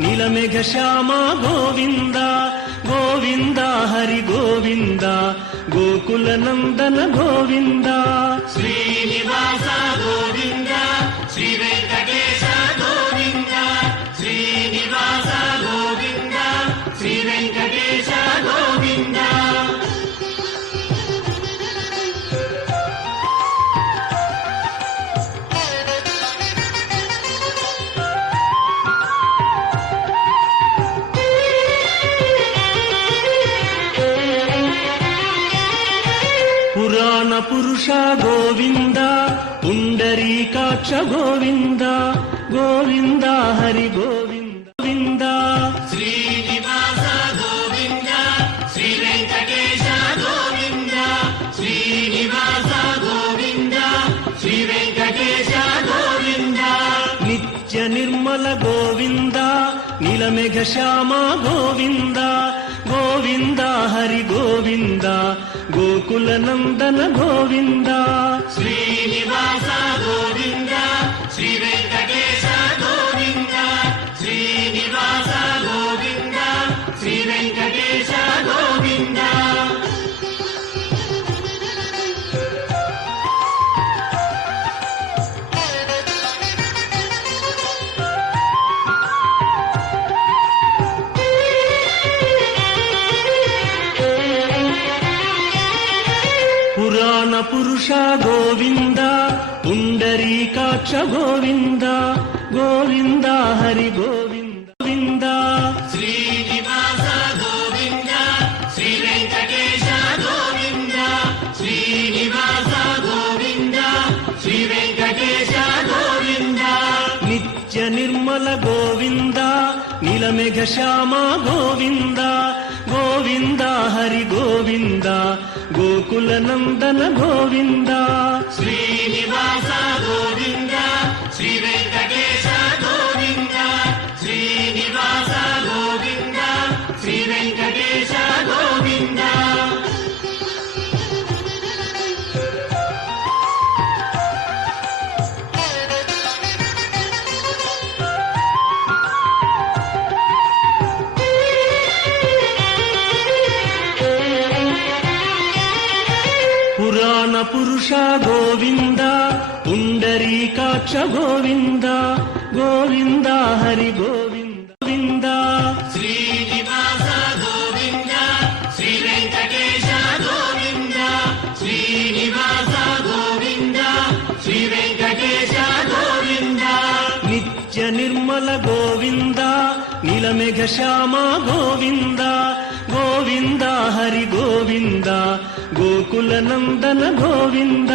నీలమేఘ శ్యామ గోవింద గోవింద హరి గోవింద గోకుల నందన గోవింద శ్రీనివాస గోవింద శ్రీ వెంకటేశ గోవింద శ్రీనివాస గోవింద శ్రీ వెంకటేశ గోవింద పురాణ పురుష గోవింద పుండరీకాక్ష గోవింద గోవింద హరి గోవింద గోవింద శ్రీనివాస గోవింద శ్రీ వెంకటేశ గోవింద శ్రీనివాస గోవింద శ్రీ వెంకటేశ గోవింద నిత్య నిర్మల గోవింద నీలమేఘ శ్యామ గోవింద గోవింద హరి గోవింద గోకుల నందన గోవింద శ్రీనివాస గోవింద శ్రీ వెంకటేశ గోవింద శ్రీనివాస గోవింద శ్రీ వెంకటేశ గోవింద పురాణ పురుష గోవింద పుండరీకాక్ష గోవింద గోవింద హరి గోవింద గోవింద శ్రీనివాస గోవింద శ్రీ వెంకటేశ గోవింద శ్రీనివాస గోవింద శ్రీ వెంకటేశ గోవింద నిత్య నిర్మల గోవింద నీలమేఘ శ్యామ గోవింద గోవింద హరి గోవింద గోకుల నందన గోవింద శ్రీనివాస గోవింద శ్రీ వెంకటేశ గోవింద శ్రీనివాస గోవింద శ్రీ వెంకటేశ గోవింద పురాణ పురుష గోవింద పుండరీకాక్ష గోవింద గోవింద హరి గోవింద గోవింద శ్రీనివాస గోవింద శ్రీ వెంకటేశ గోవింద శ్రీనివాస గోవింద శ్రీ వెంకటేశ గోవింద నిత్య నిర్మల గోవింద నీలమేఘ శ్యామ గోవింద గోవింద హరి గోవింద గోకుల నందన గోవింద